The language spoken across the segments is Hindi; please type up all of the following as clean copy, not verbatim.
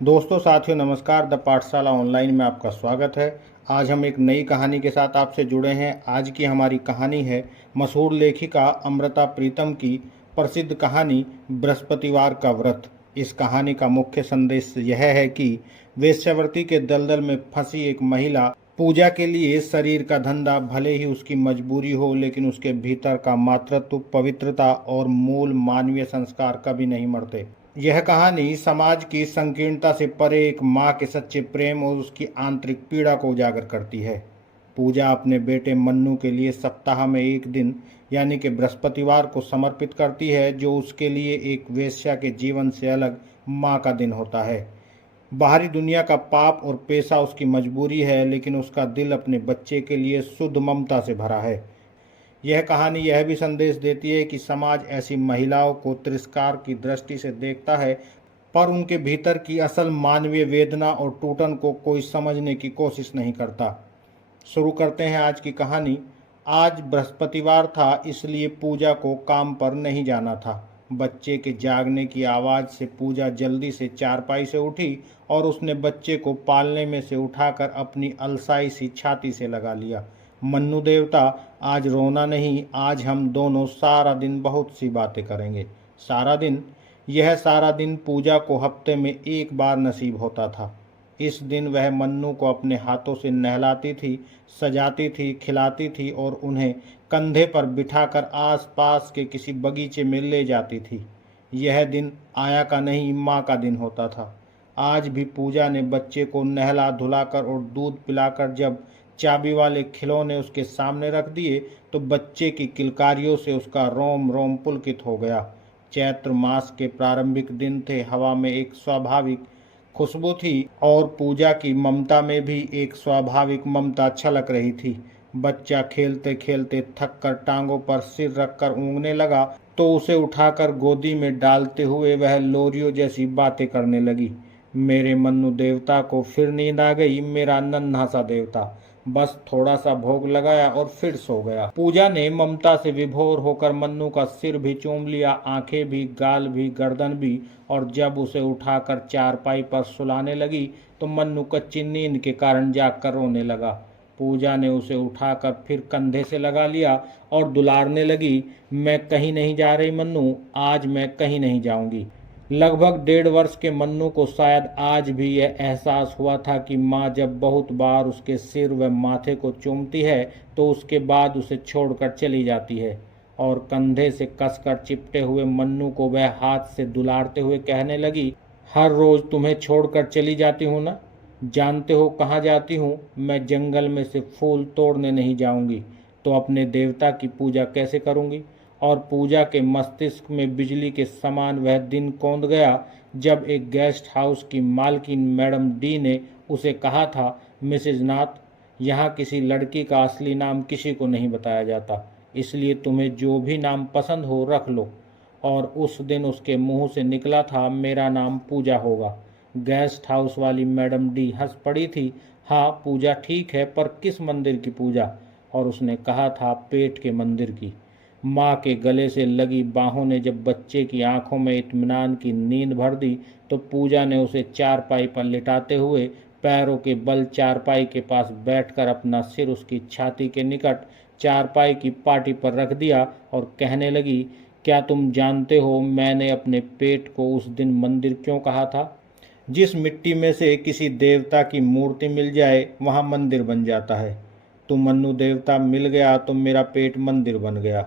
दोस्तों साथियों नमस्कार। द पाठशाला ऑनलाइन में आपका स्वागत है। आज हम एक नई कहानी के साथ आपसे जुड़े हैं। आज की हमारी कहानी है मशहूर लेखिका अमृता प्रीतम की प्रसिद्ध कहानी बृहस्पतिवार का व्रत। इस कहानी का मुख्य संदेश यह है कि वेश्यावृत्ति के दलदल में फंसी एक महिला पूजा के लिए शरीर का धंधा भले ही उसकी मजबूरी हो, लेकिन उसके भीतर का मातृत्व, पवित्रता और मूल मानवीय संस्कार कभी नहीं मरते। यह कहानी समाज की संकीर्णता से परे एक माँ के सच्चे प्रेम और उसकी आंतरिक पीड़ा को उजागर करती है। पूजा अपने बेटे मन्नू के लिए सप्ताह में एक दिन यानी कि बृहस्पतिवार को समर्पित करती है, जो उसके लिए एक वेश्या के जीवन से अलग माँ का दिन होता है। बाहरी दुनिया का पाप और पेशा उसकी मजबूरी है, लेकिन उसका दिल अपने बच्चे के लिए शुद्ध ममता से भरा है। यह कहानी यह भी संदेश देती है कि समाज ऐसी महिलाओं को तिरस्कार की दृष्टि से देखता है, पर उनके भीतर की असल मानवीय वेदना और टूटन को कोई समझने की कोशिश नहीं करता। शुरू करते हैं आज की कहानी। आज बृहस्पतिवार था, इसलिए पूजा को काम पर नहीं जाना था। बच्चे के जागने की आवाज़ से पूजा जल्दी से चारपाई से उठी और उसने बच्चे को पालने में से उठाकर अपनी अलसाई सी छाती से लगा लिया। मन्नू देवता, आज रोना नहीं, आज हम दोनों सारा दिन बहुत सी बातें करेंगे। सारा दिन, यह सारा दिन पूजा को हफ्ते में एक बार नसीब होता था। इस दिन वह मन्नू को अपने हाथों से नहलाती थी, सजाती थी, खिलाती थी और उन्हें कंधे पर बिठाकर आसपास के किसी बगीचे में ले जाती थी। यह दिन आया का नहीं, माँ का दिन होता था। आज भी पूजा ने बच्चे को नहला धुलाकर और दूध पिलाकर जब चाबी वाले खिलौने उसके सामने रख दिए तो बच्चे की किलकारियों से उसका रोम रोम पुलकित हो गया। चैत्र मास के प्रारंभिक दिन थे। हवा में एक स्वाभाविक खुशबू थी और पूजा की ममता में भी एक स्वाभाविक ममता छलक रही थी। बच्चा खेलते खेलते थक कर टांगों पर सिर रखकर ऊँगने लगा तो उसे उठाकर गोदी में डालते हुए वह लोरियों जैसी बातें करने लगी। मेरे मन्नू देवता को फिर नींद आ गई, मेरा नन्हा सा देवता। बस थोड़ा सा भोग लगाया और फिर सो गया। पूजा ने ममता से विभोर होकर मन्नू का सिर भी चूम लिया, आंखें भी, गाल भी, गर्दन भी, और जब उसे उठाकर चारपाई पर सुलाने लगी तो मन्नू कच्ची नींद के कारण जागकर रोने लगा। पूजा ने उसे उठाकर फिर कंधे से लगा लिया और दुलारने लगी। मैं कहीं नहीं जा रही मन्नू, आज मैं कहीं नहीं जाऊंगी। लगभग 1.5 वर्ष के मन्नू को शायद आज भी यह एहसास हुआ था कि माँ जब बहुत बार उसके सिर व माथे को चूमती है तो उसके बाद उसे छोड़कर चली जाती है, और कंधे से कसकर चिपटे हुए मन्नू को वह हाथ से दुलारते हुए कहने लगी, हर रोज़ तुम्हें छोड़कर चली जाती हूँ ना? जानते हो कहाँ जाती हूँ? मैं जंगल में से फूल तोड़ने नहीं जाऊँगी तो अपने देवता की पूजा कैसे करूँगी? और पूजा के मस्तिष्क में बिजली के समान वह दिन कौंध गया जब एक गेस्ट हाउस की मालकिन मैडम डी ने उसे कहा था, मिसेज नाथ, यहाँ किसी लड़की का असली नाम किसी को नहीं बताया जाता, इसलिए तुम्हें जो भी नाम पसंद हो रख लो। और उस दिन उसके मुंह से निकला था, मेरा नाम पूजा होगा। गेस्ट हाउस वाली मैडम डी हंस पड़ी थी। हाँ, पूजा ठीक है, पर किस मंदिर की पूजा? और उसने कहा था, पेट के मंदिर की। माँ के गले से लगी बाहों ने जब बच्चे की आंखों में इत्मीनान की नींद भर दी तो पूजा ने उसे चारपाई पर लिटाते हुए पैरों के बल चारपाई के पास बैठकर अपना सिर उसकी छाती के निकट चारपाई की पाटी पर रख दिया और कहने लगी, क्या तुम जानते हो मैंने अपने पेट को उस दिन मंदिर क्यों कहा था? जिस मिट्टी में से किसी देवता की मूर्ति मिल जाए वहाँ मंदिर बन जाता है। तो मन्नू देवता मिल गया तो मेरा पेट मंदिर बन गया।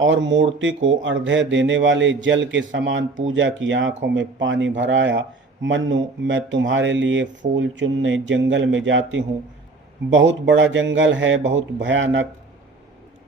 और मूर्ति को अर्घ्य देने वाले जल के समान पूजा की आंखों में पानी भर आया। मन्नू, मैं तुम्हारे लिए फूल चुनने जंगल में जाती हूँ। बहुत बड़ा जंगल है, बहुत भयानक,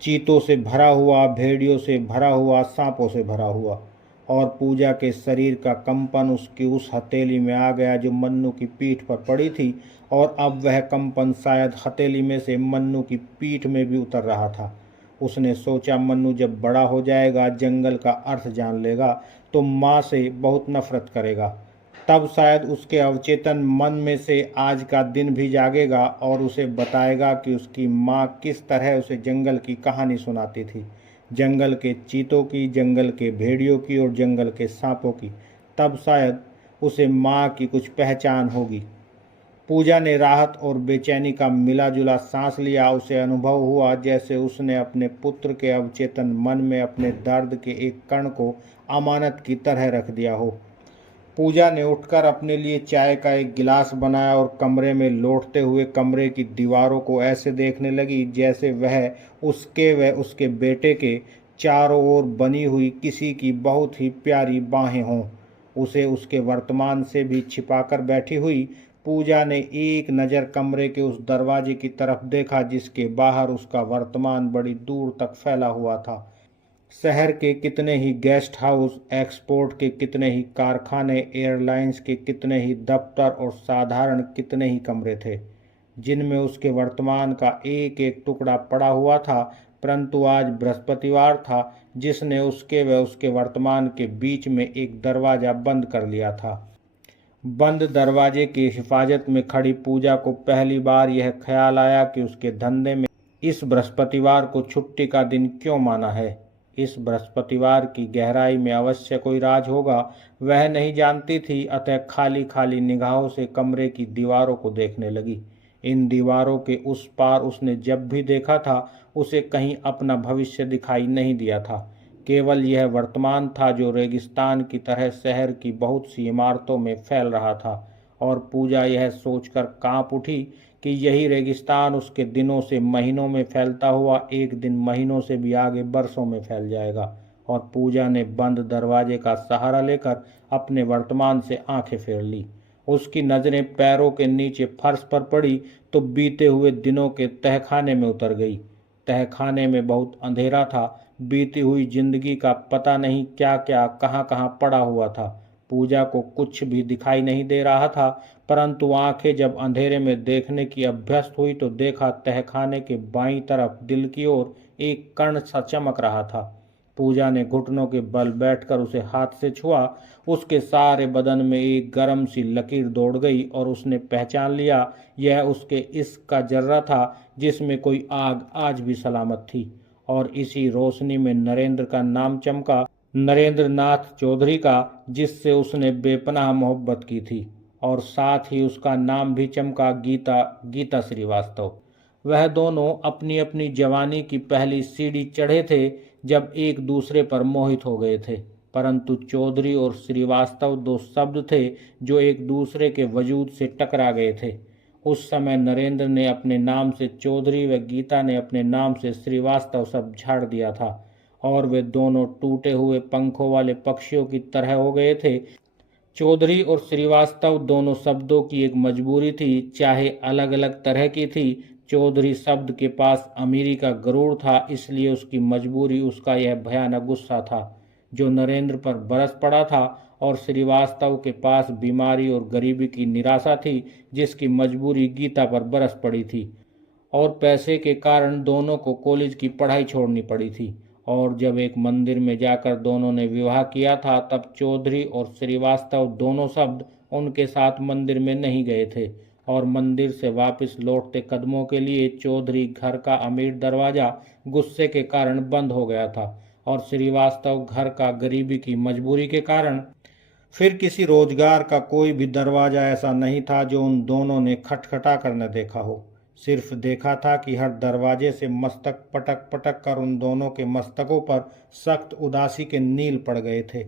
चीतों से भरा हुआ, भेड़ियों से भरा हुआ, सांपों से भरा हुआ। और पूजा के शरीर का कंपन उसकी उस हथेली में आ गया जो मन्नू की पीठ पर पड़ी थी, और अब वह कंपन शायद हथेली में से मन्नू की पीठ में भी उतर रहा था। उसने सोचा, मन्नू जब बड़ा हो जाएगा, जंगल का अर्थ जान लेगा तो माँ से बहुत नफरत करेगा। तब शायद उसके अवचेतन मन में से आज का दिन भी जागेगा और उसे बताएगा कि उसकी माँ किस तरह उसे जंगल की कहानी सुनाती थी, जंगल के चीतों की, जंगल के भेड़ियों की और जंगल के सांपों की। तब शायद उसे माँ की कुछ पहचान होगी। पूजा ने राहत और बेचैनी का मिला जुला सांस लिया। उसे अनुभव हुआ जैसे उसने अपने पुत्र के अवचेतन मन में अपने दर्द के एक कण को अमानत की तरह रख दिया हो। पूजा ने उठकर अपने लिए चाय का एक गिलास बनाया और कमरे में लौटते हुए कमरे की दीवारों को ऐसे देखने लगी जैसे वह उसके बेटे के चारों ओर बनी हुई किसी की बहुत ही प्यारी बाहें हों। उसे उसके वर्तमान से भी छिपाकर बैठी हुई पूजा ने एक नज़र कमरे के उस दरवाजे की तरफ देखा जिसके बाहर उसका वर्तमान बड़ी दूर तक फैला हुआ था। शहर के कितने ही गेस्ट हाउस, एक्सपोर्ट के कितने ही कारखाने, एयरलाइंस के कितने ही दफ्तर और साधारण कितने ही कमरे थे जिनमें उसके वर्तमान का एक एक टुकड़ा पड़ा हुआ था। परंतु आज बृहस्पतिवार था जिसने उसके व उसके वर्तमान के बीच में एक दरवाज़ा बंद कर लिया था। बंद दरवाजे की हिफाजत में खड़ी पूजा को पहली बार यह ख्याल आया कि उसके धंधे में इस बृहस्पतिवार को छुट्टी का दिन क्यों माना है। इस बृहस्पतिवार की गहराई में अवश्य कोई राज होगा, वह नहीं जानती थी। अतः खाली खाली निगाहों से कमरे की दीवारों को देखने लगी। इन दीवारों के उस पार उसने जब भी देखा था उसे कहीं अपना भविष्य दिखाई नहीं दिया था। केवल यह वर्तमान था जो रेगिस्तान की तरह शहर की बहुत सी इमारतों में फैल रहा था। और पूजा यह सोचकर कांप उठी कि यही रेगिस्तान उसके दिनों से महीनों में फैलता हुआ एक दिन महीनों से भी आगे बरसों में फैल जाएगा। और पूजा ने बंद दरवाजे का सहारा लेकर अपने वर्तमान से आंखें फेर ली। उसकी नज़रें पैरों के नीचे फर्श पर पड़ी तो बीते हुए दिनों के तहखाने में उतर गई। तहखाने में बहुत अंधेरा था। बीती हुई जिंदगी का पता नहीं क्या क्या कहाँ कहाँ पड़ा हुआ था। पूजा को कुछ भी दिखाई नहीं दे रहा था, परंतु आंखें जब अंधेरे में देखने की अभ्यस्त हुई तो देखा तहखाने के बाईं तरफ दिल की ओर एक कण सा चमक रहा था। पूजा ने घुटनों के बल बैठकर उसे हाथ से छुआ। उसके सारे बदन में एक गर्म सी लकीर दौड़ गई और उसने पहचान लिया यह उसके इश्क का जर्रा था जिसमें कोई आग आज भी सलामत थी। और इसी रोशनी में नरेंद्र का नाम चमका, नरेंद्र नाथ चौधरी का, जिससे उसने बेपनाह मोहब्बत की थी। और साथ ही उसका नाम भी चमका, गीता श्रीवास्तव। वह दोनों अपनी अपनी जवानी की पहली सीढ़ी चढ़े थे जब एक दूसरे पर मोहित हो गए थे। परंतु चौधरी और श्रीवास्तव दो शब्द थे जो एक दूसरे के वजूद से टकरा गए थे। उस समय नरेंद्र ने अपने नाम से चौधरी व गीता ने अपने नाम से श्रीवास्तव शब्द झाड़ दिया था और वे दोनों टूटे हुए पंखों वाले पक्षियों की तरह हो गए थे। चौधरी और श्रीवास्तव दोनों शब्दों की एक मजबूरी थी, चाहे अलग अलग तरह की थी। चौधरी शब्द के पास अमीरी का गरूर था, इसलिए उसकी मजबूरी उसका यह भयानक गुस्सा था जो नरेंद्र पर बरस पड़ा था। और श्रीवास्तव के पास बीमारी और गरीबी की निराशा थी जिसकी मजबूरी गीता पर बरस पड़ी थी। और पैसे के कारण दोनों को कॉलेज की पढ़ाई छोड़नी पड़ी थी। और जब एक मंदिर में जाकर दोनों ने विवाह किया था तब चौधरी और श्रीवास्तव दोनों शब्द उनके साथ मंदिर में नहीं गए थे। और मंदिर से वापस लौटते कदमों के लिए चौधरी घर का अमीर दरवाज़ा गुस्से के कारण बंद हो गया था और श्रीवास्तव घर का गरीबी की मजबूरी के कारण। फिर किसी रोजगार का कोई भी दरवाज़ा ऐसा नहीं था जो उन दोनों ने खटखटा कर न देखा हो। सिर्फ देखा था कि हर दरवाजे से मस्तक पटक पटक कर उन दोनों के मस्तकों पर सख्त उदासी के नील पड़ गए थे।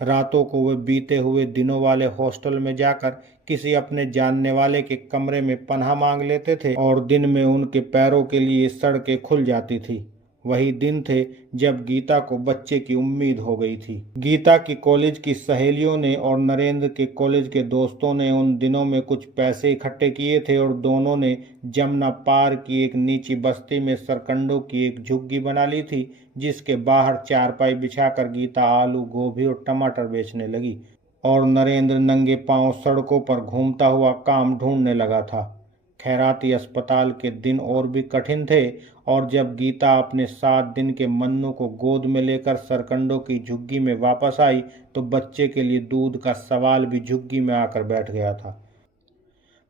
रातों को वे बीते हुए दिनों वाले हॉस्टल में जाकर किसी अपने जानने वाले के कमरे में पनाह मांग लेते थे और दिन में उनके पैरों के लिए सड़कें खुल जाती थी। वही दिन थे जब गीता को बच्चे की उम्मीद हो गई थी। गीता की कॉलेज की सहेलियों ने और नरेंद्र के कॉलेज के दोस्तों ने उन दिनों में कुछ पैसे इकट्ठे किए थे और दोनों ने जमुना पार की एक नीची बस्ती में सरकंडों की एक झुग्गी बना ली थी जिसके बाहर चारपाई बिछाकर गीता आलू, गोभी और टमाटर बेचने लगी और नरेंद्र नंगे पांव सड़कों पर घूमता हुआ काम ढूंढने लगा था। खैराती अस्पताल के दिन और भी कठिन थे और जब गीता अपने 7 दिन के मन्नू को गोद में लेकर सरकंडों की झुग्गी में वापस आई तो बच्चे के लिए दूध का सवाल भी झुग्गी में आकर बैठ गया था।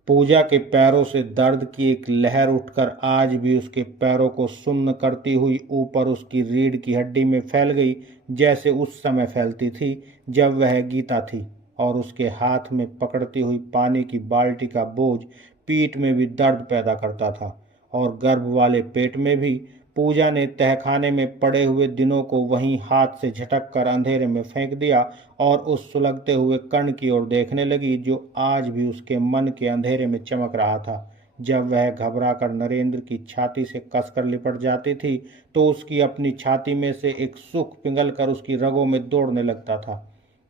पूजा के पैरों से दर्द की एक लहर उठकर आज भी उसके पैरों को सुन्न करती हुई ऊपर उसकी रीढ़ की हड्डी में फैल गई जैसे उस समय फैलती थी जब वह गीता थी। और उसके हाथ में पकड़ती हुई पानी की बाल्टी का बोझ पीठ में भी दर्द पैदा करता था। और गर्भ वाले पेट में भी पूजा ने तहखाने में पड़े हुए दिनों को वहीं हाथ से झटक कर अंधेरे में फेंक दिया और उस सुलगते हुए कण की ओर देखने लगी जो आज भी उसके मन के अंधेरे में चमक रहा था। जब वह घबराकर नरेंद्र की छाती से कसकर लिपट जाती थी तो उसकी अपनी छाती में से एक सुख पिघल कर उसकी रगों में दौड़ने लगता था।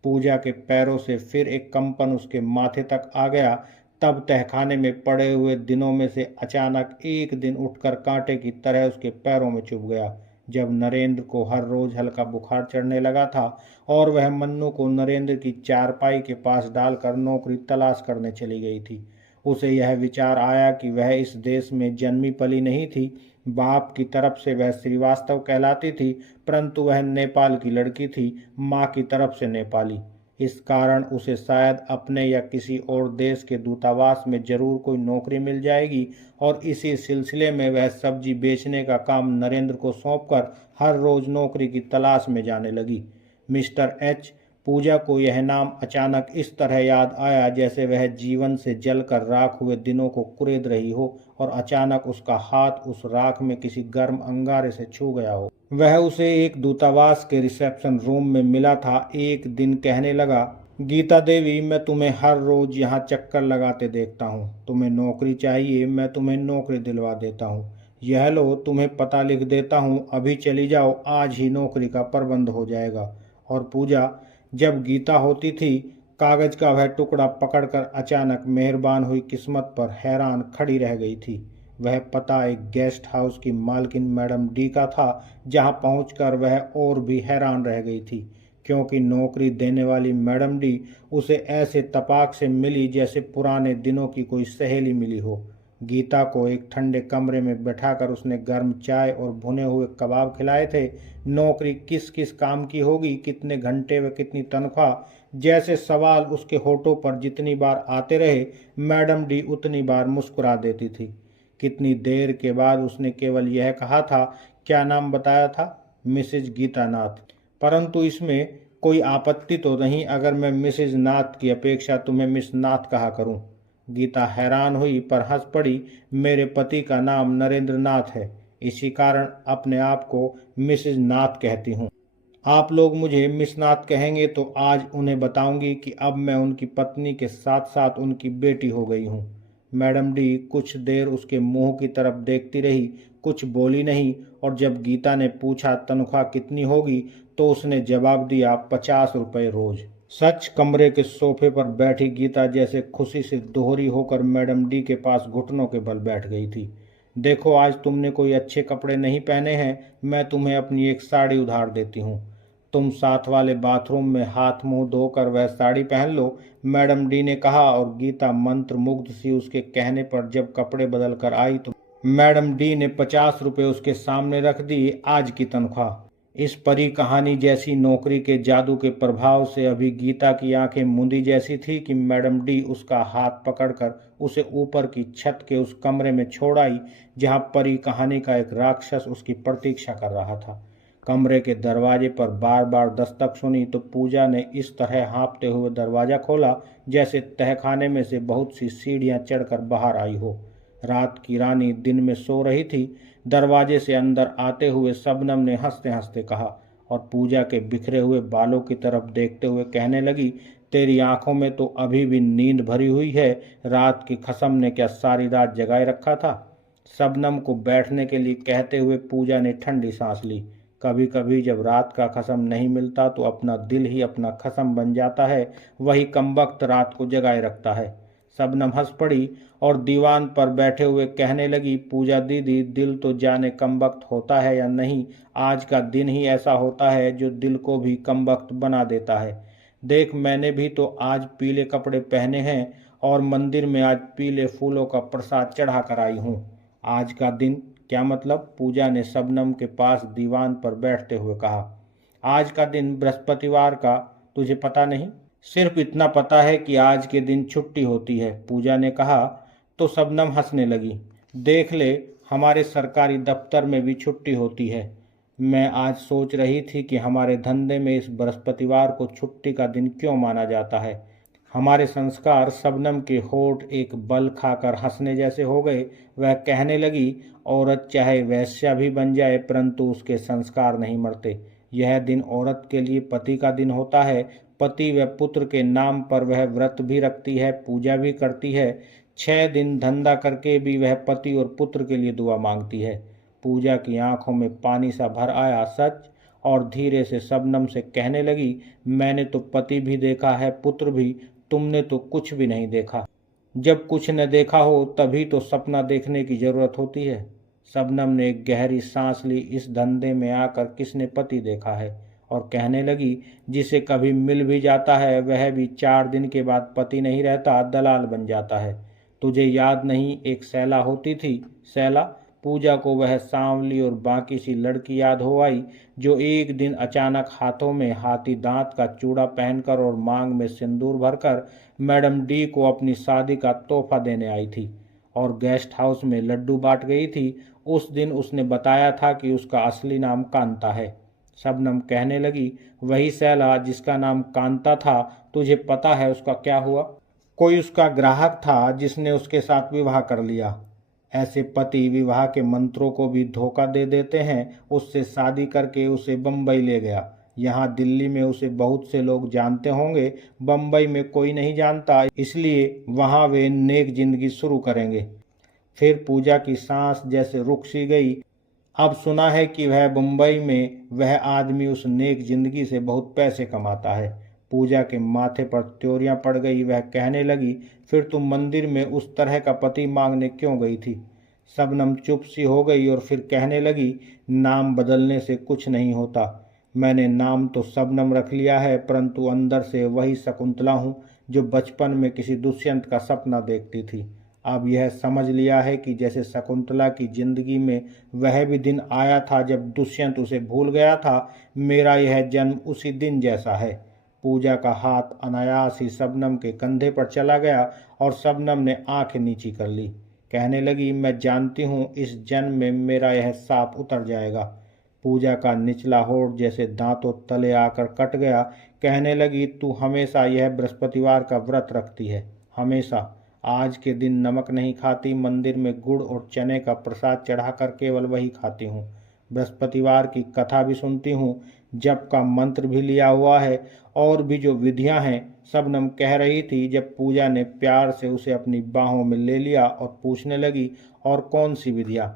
पूजा के पैरों से फिर एक कंपन उसके माथे तक आ गया। तब तहखाने में पड़े हुए दिनों में से अचानक एक दिन उठकर कांटे की तरह उसके पैरों में चुभ गया, जब नरेंद्र को हर रोज हल्का बुखार चढ़ने लगा था और वह मन्नू को नरेंद्र की चारपाई के पास डालकर नौकरी तलाश करने चली गई थी। उसे यह विचार आया कि वह इस देश में जन्मी पली नहीं थी। बाप की तरफ से वह श्रीवास्तव कहलाती थी, परंतु वह नेपाल की लड़की थी, माँ की तरफ से नेपाली। इस कारण उसे शायद अपने या किसी और देश के दूतावास में जरूर कोई नौकरी मिल जाएगी और इसी सिलसिले में वह सब्जी बेचने का काम नरेंद्र को सौंपकर हर रोज नौकरी की तलाश में जाने लगी। Mister H. पूजा को यह नाम अचानक इस तरह याद आया जैसे वह जीवन से जलकर राख हुए दिनों को कुरेद रही हो और अचानक उसका हाथ उस राख में किसी गर्म अंगारे से छू गया हो। वह उसे एक दूतावास के रिसेप्शन रूम में मिला था। एक दिन कहने लगा, गीता देवी, मैं तुम्हें हर रोज यहाँ चक्कर लगाते देखता हूँ। तुम्हें नौकरी चाहिए, मैं तुम्हें नौकरी दिलवा देता हूँ। यह लो, तुम्हें पता लिख देता हूँ, अभी चली जाओ, आज ही नौकरी का प्रबंध हो जाएगा। और पूजा जब गीता होती थी, कागज का वह टुकड़ा पकड़कर अचानक मेहरबान हुई किस्मत पर हैरान खड़ी रह गई थी। वह पता एक गेस्ट हाउस की मालकिन मैडम डी का था, जहां पहुंचकर वह और भी हैरान रह गई थी, क्योंकि नौकरी देने वाली मैडम डी उसे ऐसे तपाक से मिली जैसे पुराने दिनों की कोई सहेली मिली हो। गीता को एक ठंडे कमरे में बैठाकर उसने गर्म चाय और भुने हुए कबाब खिलाए थे। नौकरी किस किस काम की होगी, कितने घंटे व कितनी तनख्वाह, जैसे सवाल उसके होठों पर जितनी बार आते रहे, मैडम डी उतनी बार मुस्कुरा देती थी। कितनी देर के बाद उसने केवल यह कहा था, क्या नाम बताया था? मिसेज गीता नाथ। परंतु इसमें कोई आपत्ति तो नहीं अगर मैं मिसेज नाथ की अपेक्षा तुम्हें मिस नाथ कहा करूं? गीता हैरान हुई पर हंस पड़ी। मेरे पति का नाम नरेंद्र नाथ है, इसी कारण अपने आप को मिसेज नाथ कहती हूँ। आप लोग मुझे मिस नाथ कहेंगे तो आज उन्हें बताऊंगी कि अब मैं उनकी पत्नी के साथ साथ उनकी बेटी हो गई हूँ। मैडम डी कुछ देर उसके मुंह की तरफ देखती रही, कुछ बोली नहीं, और जब गीता ने पूछा तनख्वाह कितनी होगी तो उसने जवाब दिया, 50 रुपये रोज। सच। कमरे के सोफे पर बैठी गीता जैसे खुशी से दोहरी होकर मैडम डी के पास घुटनों के बल बैठ गई थी। देखो, आज तुमने कोई अच्छे कपड़े नहीं पहने हैं, मैं तुम्हें अपनी एक साड़ी उधार देती हूँ। तुम साथ वाले बाथरूम में हाथ मुंह धोकर वह साड़ी पहन लो, मैडम डी ने कहा। और गीता मंत्र मुग्ध सी उसके कहने पर जब कपड़े बदल कर आई तो मैडम डी ने 50 रुपये उसके सामने रख दिए, आज की तनख्वाह। इस परी कहानी जैसी नौकरी के जादू के प्रभाव से अभी गीता की आंखें मूंदी जैसी थी कि मैडम डी उसका हाथ पकड़कर उसे ऊपर की छत के उस कमरे में छोड़ आई जहां परी कहानी का एक राक्षस उसकी प्रतीक्षा कर रहा था। कमरे के दरवाजे पर बार बार दस्तक सुनी तो पूजा ने इस तरह हाँफते हुए दरवाजा खोला जैसे तहखाने में से बहुत सी सीढ़ियां चढ़कर बाहर आई हो। रात की रानी दिन में सो रही थी। दरवाजे से अंदर आते हुए शबनम ने हंसते हंसते कहा और पूजा के बिखरे हुए बालों की तरफ देखते हुए कहने लगी, तेरी आंखों में तो अभी भी नींद भरी हुई है, रात की कसम ने क्या सारी रात जगाए रखा था? शबनम को बैठने के लिए कहते हुए पूजा ने ठंडी सांस ली। कभी कभी जब रात का कसम नहीं मिलता तो अपना दिल ही अपना कसम बन जाता है, वही कमबख्त रात को जगाए रखता है। शबनम हंस पड़ी और दीवान पर बैठे हुए कहने लगी, पूजा दीदी, दिल तो जाने कमबख्त होता है या नहीं, आज का दिन ही ऐसा होता है जो दिल को भी कमबख्त बना देता है। देख, मैंने भी तो आज पीले कपड़े पहने हैं और मंदिर में आज पीले फूलों का प्रसाद चढ़ा कर आई हूँ। आज का दिन क्या मतलब? पूजा ने शबनम के पास दीवान पर बैठते हुए कहा। आज का दिन बृहस्पतिवार का, तुझे पता नहीं? सिर्फ इतना पता है कि आज के दिन छुट्टी होती है, पूजा ने कहा। तो शबनम हंसने लगी। देख ले, हमारे सरकारी दफ्तर में भी छुट्टी होती है। मैं आज सोच रही थी कि हमारे धंधे में इस बृहस्पतिवार को छुट्टी का दिन क्यों माना जाता है। हमारे संस्कार शबनम के होठ एक बल खाकर हंसने जैसे हो गए। वह कहने लगी, औरत चाहे वैश्या भी बन जाए परंतु उसके संस्कार नहीं मरते। यह दिन औरत के लिए पति का दिन होता है। पति व पुत्र के नाम पर वह व्रत भी रखती है, पूजा भी करती है। 6 दिन धंधा करके भी वह पति और पुत्र के लिए दुआ मांगती है। पूजा की आंखों में पानी सा भर आया। सच। और धीरे से शबनम से कहने लगी, मैंने तो पति भी देखा है, पुत्र भी। तुमने तो कुछ भी नहीं देखा। जब कुछ न देखा हो तभी तो सपना देखने की जरूरत होती है। शबनम ने एक गहरी सांस ली। इस धंधे में आकर किसने पति देखा है? और कहने लगी, जिसे कभी मिल भी जाता है वह भी 4 दिन के बाद पति नहीं रहता, दलाल बन जाता है। तुझे याद नहीं, एक शैला होती थी। शैला? पूजा को वह सांवली और बाकी सी लड़की याद हो आई जो एक दिन अचानक हाथों में हाथी दांत का चूड़ा पहनकर और मांग में सिंदूर भरकर मैडम डी को अपनी शादी का तोहफा देने आई थी और गेस्ट हाउस में लड्डू बांट गई थी। उस दिन उसने बताया था कि उसका असली नाम कांता है। शबनम कहने लगी, वही शैला जिसका नाम कांता था। तुझे पता है उसका क्या हुआ? कोई उसका ग्राहक था जिसने उसके साथ विवाह कर लिया। ऐसे पति विवाह के मंत्रों को भी धोखा दे देते हैं। उससे शादी करके उसे बम्बई ले गया। यहाँ दिल्ली में उसे बहुत से लोग जानते होंगे, बम्बई में कोई नहीं जानता, इसलिए वहाँ वे नेक जिंदगी शुरू करेंगे। फिर पूजा की सांस जैसे रुक सी गई। अब सुना है कि वह बम्बई में वह आदमी उस नेक जिंदगी से बहुत पैसे कमाता है। पूजा के माथे पर त्योरियां पड़ गई। वह कहने लगी, फिर तुम मंदिर में उस तरह का पति मांगने क्यों गई थी? शबनम चुप सी हो गई और फिर कहने लगी, नाम बदलने से कुछ नहीं होता। मैंने नाम तो शबनम रख लिया है परंतु अंदर से वही शकुंतला हूँ जो बचपन में किसी दुष्यंत का सपना देखती थी। अब यह समझ लिया है कि जैसे शकुंतला की जिंदगी में वह भी दिन आया था जब दुष्यंत उसे भूल गया था, मेरा यह जन्म उसी दिन जैसा है। पूजा का हाथ अनायास ही शबनम के कंधे पर चला गया और शबनम ने आंखें नीची कर ली। कहने लगी, मैं जानती हूँ इस जन्म में मेरा यह साप उतर जाएगा। पूजा का निचला होठ जैसे दांतों तले आकर कट गया। कहने लगी, तू हमेशा यह बृहस्पतिवार का व्रत रखती है, हमेशा। आज के दिन नमक नहीं खाती, मंदिर में गुड़ और चने का प्रसाद चढ़ाकर केवल वही खाती हूँ। बृहस्पतिवार की कथा भी सुनती हूँ, जप का मंत्र भी लिया हुआ है और भी जो विधियां हैं। शबनम कह रही थी जब पूजा ने प्यार से उसे अपनी बाहों में ले लिया और पूछने लगी, और कौन सी विधियां?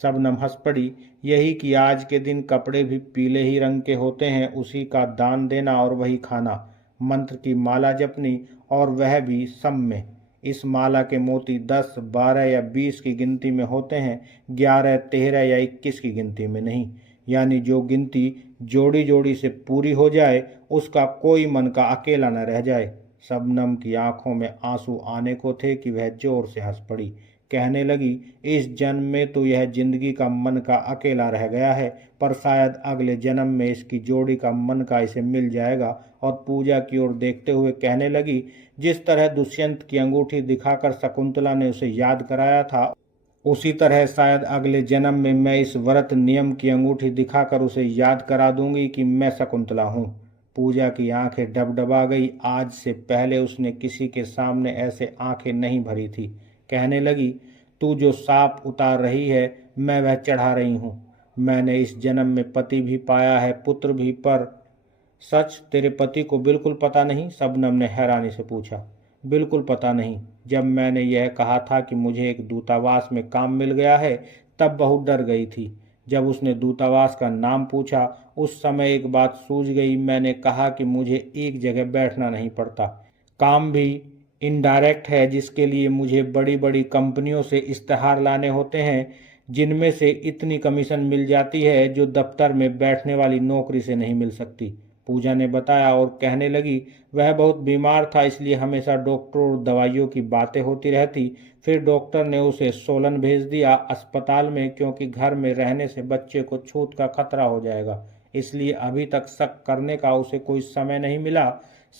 शबनम हंस पड़ी, यही कि आज के दिन कपड़े भी पीले ही रंग के होते हैं, उसी का दान देना और वही खाना, मंत्र की माला जपनी और वह भी सम में। इस माला के मोती 10, 12 या 20 की गिनती में होते हैं, 11, 13 या 21 की गिनती में नहीं। यानी जो गिनती जोड़ी जोड़ी से पूरी हो जाए उसका कोई मन का अकेला न रह जाए। शबनम की आंखों में आंसू आने को थे कि वह जोर से हंस पड़ी। कहने लगी, इस जन्म में तो यह जिंदगी का मन का अकेला रह गया है, पर शायद अगले जन्म में इसकी जोड़ी का मन का इसे मिल जाएगा। और पूजा की ओर देखते हुए कहने लगी, जिस तरह दुष्यंत की अंगूठी दिखाकर शकुंतला ने उसे याद कराया था, उसी तरह शायद अगले जन्म में मैं इस व्रत नियम की अंगूठी दिखाकर उसे याद करा दूंगी कि मैं शकुंतला हूँ। पूजा की आंखें डबडबा गई। आज से पहले उसने किसी के सामने ऐसे आंखें नहीं भरी थी। कहने लगी, तू जो सांप उतार रही है मैं वह चढ़ा रही हूँ। मैंने इस जन्म में पति भी पाया है, पुत्र भी। पर सच तेरे पति को बिल्कुल पता नहीं? शबनम ने हैरानी से पूछा। बिल्कुल पता नहीं। जब मैंने यह कहा था कि मुझे एक दूतावास में काम मिल गया है तब बहुत डर गई थी। जब उसने दूतावास का नाम पूछा उस समय एक बात सूझ गई। मैंने कहा कि मुझे एक जगह बैठना नहीं पड़ता। काम भी इनडायरेक्ट है जिसके लिए मुझे बड़ी बड़ी कंपनियों से इश्तहार लाने होते हैं, जिनमें से इतनी कमीशन मिल जाती है जो दफ्तर में बैठने वाली नौकरी से नहीं मिल सकती। पूजा ने बताया और कहने लगी, वह बहुत बीमार था इसलिए हमेशा डॉक्टर और दवाइयों की बातें होती रहती। फिर डॉक्टर ने उसे सोलन भेज दिया अस्पताल में, क्योंकि घर में रहने से बच्चे को छूत का खतरा हो जाएगा, इसलिए अभी तक शक करने का उसे कोई समय नहीं मिला।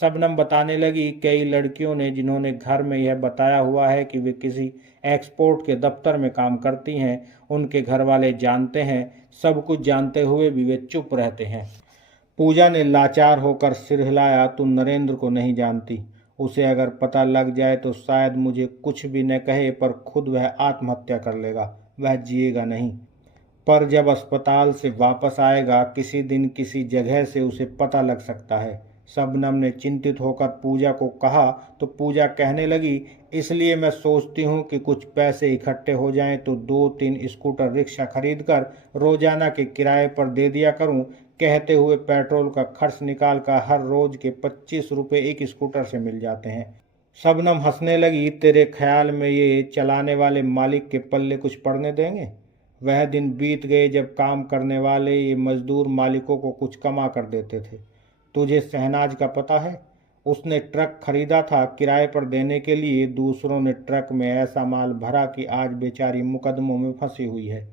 शबनम बताने लगी, कई लड़कियों ने जिन्होंने घर में यह बताया हुआ है कि वे किसी एक्सपोर्ट के दफ्तर में काम करती हैं, उनके घर वाले जानते हैं। सब कुछ जानते हुए भी वे चुप रहते हैं। पूजा ने लाचार होकर सिर हिलाया, तू नरेंद्र को नहीं जानती, उसे अगर पता लग जाए तो शायद मुझे कुछ भी न कहे, पर खुद वह आत्महत्या कर लेगा, वह जिएगा नहीं। पर जब अस्पताल से वापस आएगा किसी दिन किसी जगह से उसे पता लग सकता है। शबनम ने चिंतित होकर पूजा को कहा तो पूजा कहने लगी, इसलिए मैं सोचती हूँ कि कुछ पैसे इकट्ठे हो जाएं तो 2-3 स्कूटर रिक्शा खरीद कर रोजाना के किराए पर दे दिया करूँ। कहते हुए पेट्रोल का खर्च निकाल कर हर रोज के 25 रुपये एक स्कूटर से मिल जाते हैं। शबनम हंसने लगी, तेरे ख्याल में ये चलाने वाले मालिक के पल्ले कुछ पड़ने देंगे? वह दिन बीत गए जब काम करने वाले ये मजदूर मालिकों को कुछ कमा कर देते थे। तुझे शहनाज का पता है? उसने ट्रक खरीदा था किराए पर देने के लिए। दूसरों ने ट्रक में ऐसा माल भरा कि आज बेचारी मुकदमों में फंसी हुई है।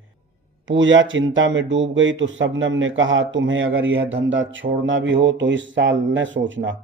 पूजा चिंता में डूब गई तो शबनम ने कहा, तुम्हें अगर यह धंधा छोड़ना भी हो तो इस साल न सोचना।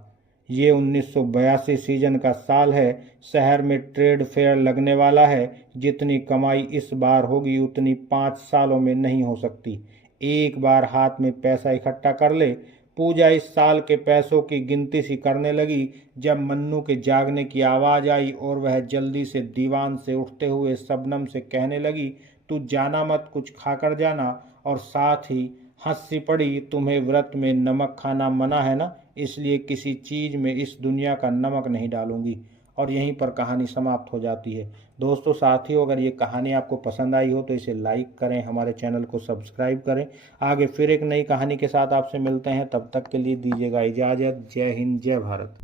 ये 1982 सीजन का साल है। शहर में ट्रेड फेयर लगने वाला है। जितनी कमाई इस बार होगी उतनी 5 सालों में नहीं हो सकती। एक बार हाथ में पैसा इकट्ठा कर ले। पूजा इस साल के पैसों की गिनती सी करने लगी जब मन्नू के जागने की आवाज़ आई और वह जल्दी से दीवान से उठते हुए शबनम से कहने लगी, तू जाना मत, कुछ खाकर जाना। और साथ ही हंस सी पड़ी, तुम्हें व्रत में नमक खाना मना है ना, इसलिए किसी चीज़ में इस दुनिया का नमक नहीं डालूंगी। और यहीं पर कहानी समाप्त हो जाती है। दोस्तों साथियों, अगर ये कहानी आपको पसंद आई हो तो इसे लाइक करें, हमारे चैनल को सब्सक्राइब करें। आगे फिर एक नई कहानी के साथ आपसे मिलते हैं, तब तक के लिए दीजिएगा इजाज़त। जय हिंद, जय भारत।